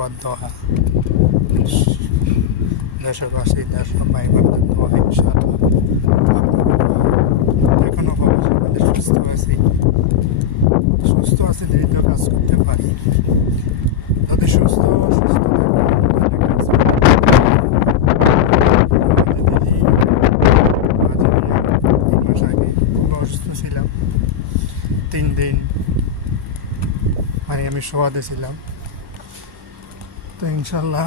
সবার দোয়া, দেশবাসীদের সবাই আমাদের দোয়া ইনশাআল্লাহ। এখনো ভবিষ্যৎ আমাদের সুস্থ আছি দৃঢ় কাজ করতে পারি। যদি সুস্থ অসুস্থ ছিলাম 3 দিন, মানে আমি শোয়াতে ছিলাম। তো ইনশাল্লাহ